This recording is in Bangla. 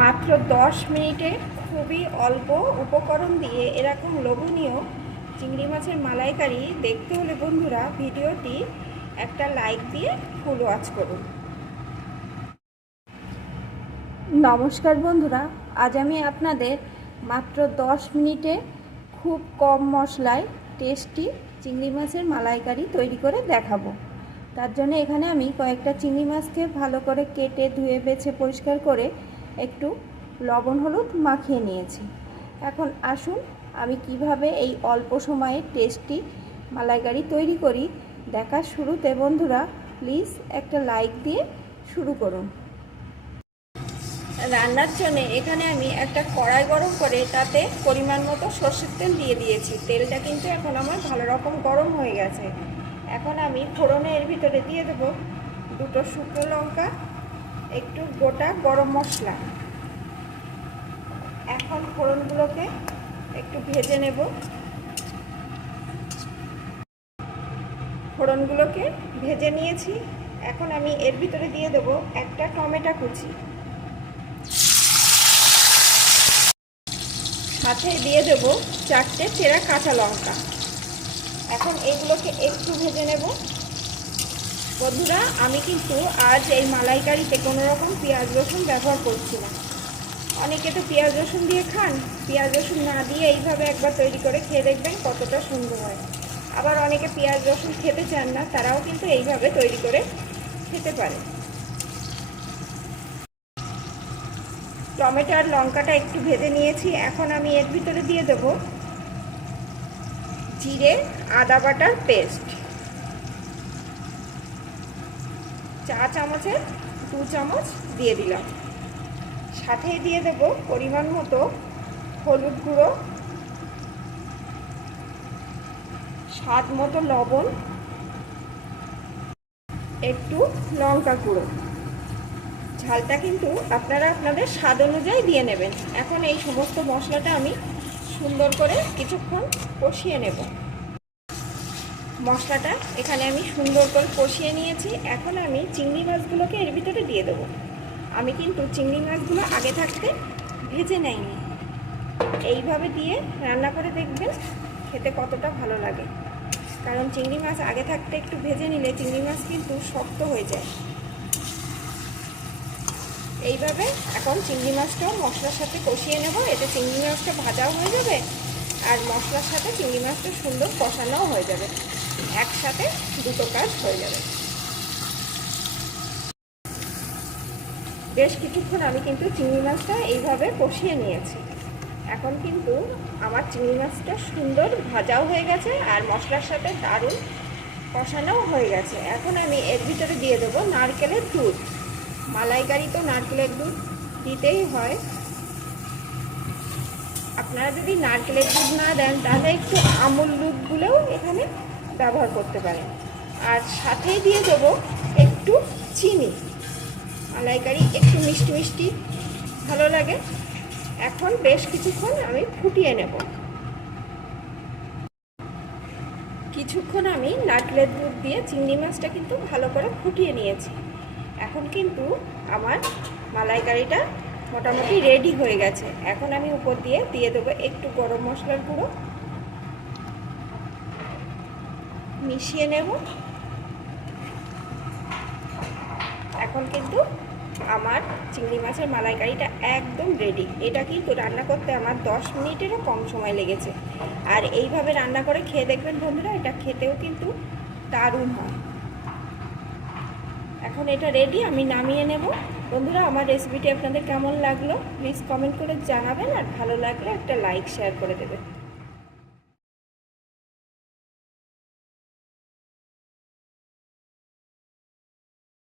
মাত্র দশ মিনিটে খুবই অল্প উপকরণ দিয়ে এরকম লোভনীয় চিংড়ি মাছের মালাইকারি দেখতে হলে বন্ধুরা ভিডিওটি একটা লাইক দিয়ে ফুল ওয়াচ করুন। নমস্কার বন্ধুরা, আজ আমি আপনাদের মাত্র দশ মিনিটে খুব কম মশলায় টেস্টি চিংড়ি মাছের মালাইকারি তৈরি করে দেখাবো। তার জন্য এখানে আমি কয়েকটা চিংড়ি মাছকে ভালো করে কেটে ধুয়ে বেছে পরিষ্কার করে একটু লবণ, হলুদ মাখিয়ে নিয়েছি। এখন আসুন আমি কীভাবে এই অল্প সময়ে টেস্টি মালাইকারি তৈরি করি দেখার শুরুতে। বন্ধুরা, প্লিজ একটা লাইক দিয়ে শুরু করুন। রান্নার জন্য এখানে আমি একটা কড়াই গরম করে তাতে পরিমাণ মতো সর্ষের তেল দিয়ে দিয়েছি। তেলটা কিন্তু এখন আমার ভালো রকম গরম হয়ে গেছে। এখন আমি ফোড়নে এর ভিতরে দিয়ে দেবো দুটো শুকনো লঙ্কা একটু গোটা গরম মশলা। এখন ফোড়নগুলোকে একটু ভেজে নেব। ফোড়নগুলোকে ভেজে নিয়েছি। এখন আমি এর ভিতরে দিয়ে দেব একটা টমেটো কুচি। সাথে দিয়ে দেব চারটে চেরা কাঁচা লঙ্কা। এখন এগুলোকে একটু ভেজে নেব। বন্ধুরা, আমি কিন্তু আজ এই মালাইকারিতে কোনো রকম পেঁয়াজ রসুন ব্যবহার করছি না। অনেকে তো পেঁয়াজ রসুন দিয়ে খান। পেঁয়াজ রসুন না দিয়ে এইভাবে একবার তৈরি করে খেয়ে দেখবেন কতটা সুন্দর হয়। আবার অনেকে পেঁয়াজ রসুন খেতে চান না, তারাও কিন্তু এইভাবে তৈরি করে খেতে পারে। টমেটো আর লঙ্কাটা একটু ভেজে নিয়েছি। এখন আমি এর ভিতরে দিয়ে দেব জিরে, আদা বাটার পেস্ট। চা চামচের দু চামচ দিয়ে দিলাম। সাথে দিয়ে দেব পরিমাণ মতো হলুদ গুঁড়ো, স্বাদ মতো লবণ, একটু লঙ্কা গুঁড়ো। ঝালটা কিন্তু আপনারা আপনাদের স্বাদ অনুযায়ী দিয়ে নেবেন। এখন এই সমস্ত মশলাটা আমি সুন্দর করে কিছুক্ষণ কষিয়ে নেব। মশলাটা এখানে আমি সুন্দর করে কষিয়ে নিয়েছি। এখন আমি চিংড়ি মাছগুলোকে এর ভিতরে দিয়ে দেবো। আমি কিন্তু চিংড়ি মাছগুলো আগে থাকতে ভেজে নেয়নি এইভাবে দিয়ে রান্না করে দেখবেন খেতে কতটা ভালো লাগে। কারণ চিংড়ি মাছ আগে থাকতে একটু ভেজে নিলে চিংড়ি মাছ কিন্তু শক্ত হয়ে যায়। এইভাবে এখন চিংড়ি মাছটাও মশলার সাথে কষিয়ে নেব। এতে চিংড়ি মাছটা ভাজাও হয়ে যাবে আর মশলার সাথে চিংড়ি মাছটা সুন্দর কষানোও হয়ে যাবে। একসাথে দুটো কাজ হয়ে যাবে। বেশ কিছুক্ষণ আমি কিন্তু চিংড়ি মাছটা এইভাবে কষিয়ে নিয়েছি। এখন কিন্তু আমার চিংড়ি মাছটা সুন্দর ভাজাও হয়ে গেছে আর মশলার সাথে দারুণ কষানোও হয়ে গেছে। এখন আমি এর ভিতরে দিয়ে দেবো নারকেলের দুধ। মালাইকারি তো নারকেলের দুধ দিতেই হয়। আপনারা যদি নারকেলের দুধ না দেন, তাহলে একটু আমুল দুধগুলোও এখানে ব্যবহার করতে পারেন। আর সাথেই দিয়ে দেবো একটু চিনি। মালাইকারি একটু মিষ্টি মিষ্টি, ভালো লাগে। এখন বেশ কিছুক্ষণ আমি ফুটিয়ে নেব। কিছুক্ষণ আমি নারকেলের দুধ দিয়ে চিংড়ি মাছটা কিন্তু ভালো করে ফুটিয়ে নিয়েছি। এখন কিন্তু আমার মালাইকারিটা মোটামুটি রেডি হয়ে গেছে। এখন আমি উপর দিয়ে দিয়ে দেবো একটু গরম মশলার গুঁড়ো। মিশিয়ে নেব। এখন কিন্তু আমার চিংড়ি মাছের মালাইকারিটা একদম রেডি এটা কিন্তু রান্না করতে আমার দশ মিনিটেরও কম সময় লেগেছে। আর এইভাবে রান্না করে খেয়ে দেখবেন বন্ধুরা, এটা খেতেও কিন্তু দারুণ হয়। এখন এটা রেডি আমি নামিয়ে নেব। বন্ধুরা, আমার রেসিপিটি আপনাদের কেমন লাগল? প্লিজ কমেন্ট করে জানাবেন আর ভালো লাগলে একটা লাইক শেয়ার করে দেবেন।